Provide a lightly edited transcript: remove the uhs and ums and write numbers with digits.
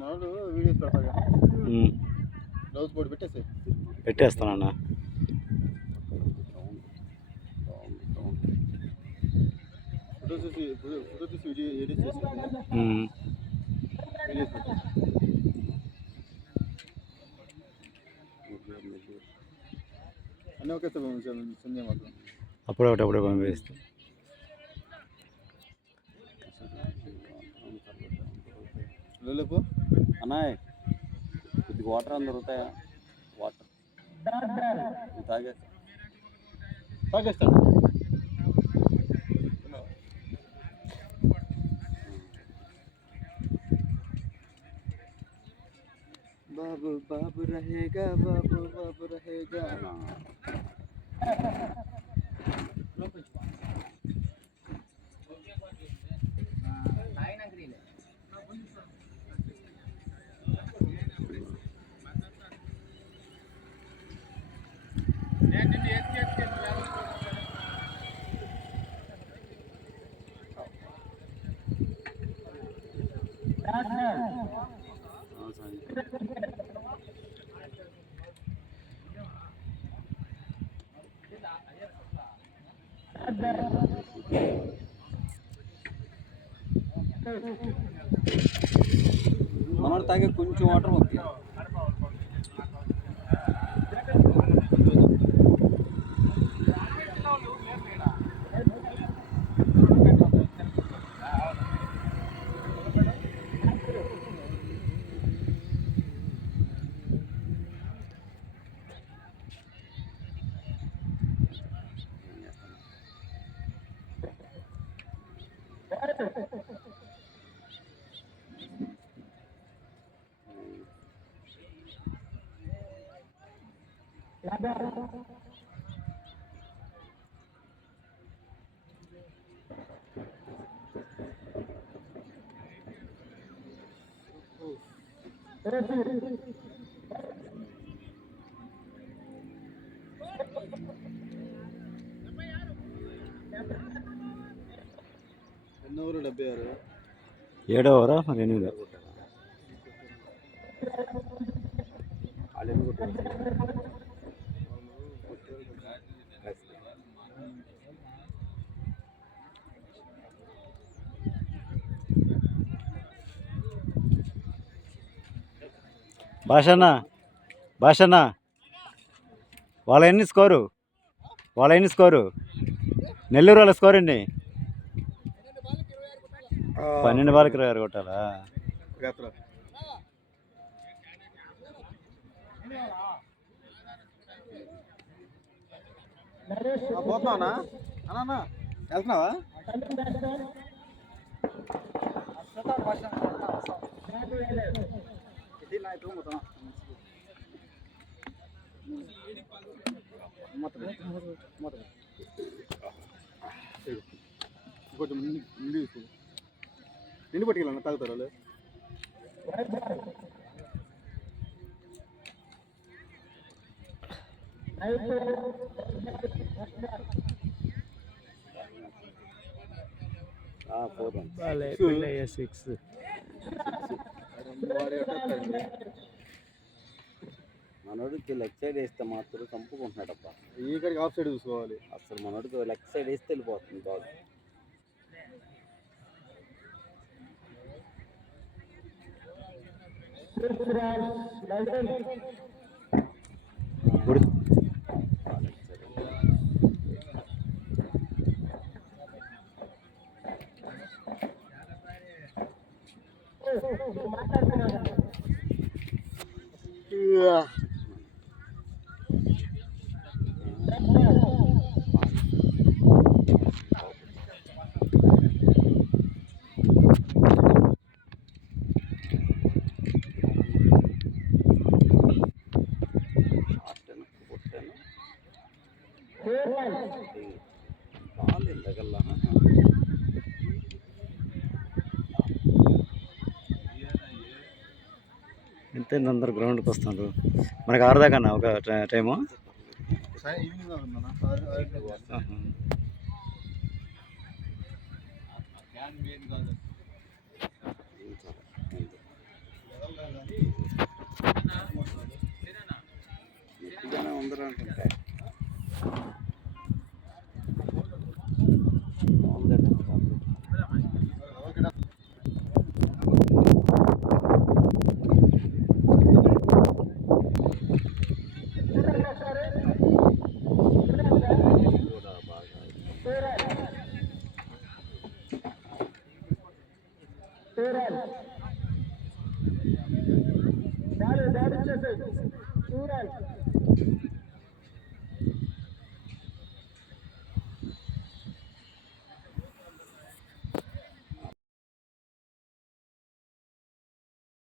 మనోడు videos పెడతాగా blouse board పెట్టేస్తానన్నా. Photo తీసి video edit చేసి అన్నీ ఒకేసారి పంపించాను మాకు. అప్పుడప్పుడే పంపిస్తాం. లేపు అన్నాయ్ కొద్దిగా వాటర్ అని దొరుకుతాయా? వాటర్ తాగేస్తాను. బాబు బాబు రహేగా బాబు బాబు రహేగా. మనోడు తాగే కొంచెం వాటర్ వద్దు. ఎన్నో 76 7వ ఓవరా మరి 8వ? భాషన్న వాళ్ళ ఎన్ని స్కోరు? నెల్లూరు వాళ్ళ స్కోర్ అండి. 12 బాల్కి 26 కొట్టాలా? పోతున్నావునా అన్నా? వెళ్తున్నావా? కొంచెం ముందు తీసుకో. నిండి పట్టుకెళ్ళాను తాగుతారు వాళ్ళు. మనోడికి లెగ్ సైడ్ వేస్తే మాత్రం చంపుకుంటున్నాడబ్బా. ఈ కడికి ఆఫ్ సైడ్ చూసుకోవాలి. అసలు మనోడికి లెగ్ సైడ్ వేస్తే వెళ్ళిపోతుంది బాల్. ఎంత అందరు గ్రౌండ్కి వస్తున్నారు. మనకు 6 దాకా అన్న ఒక టైము. గట్టిగానే ఉందరా అనుకుంటా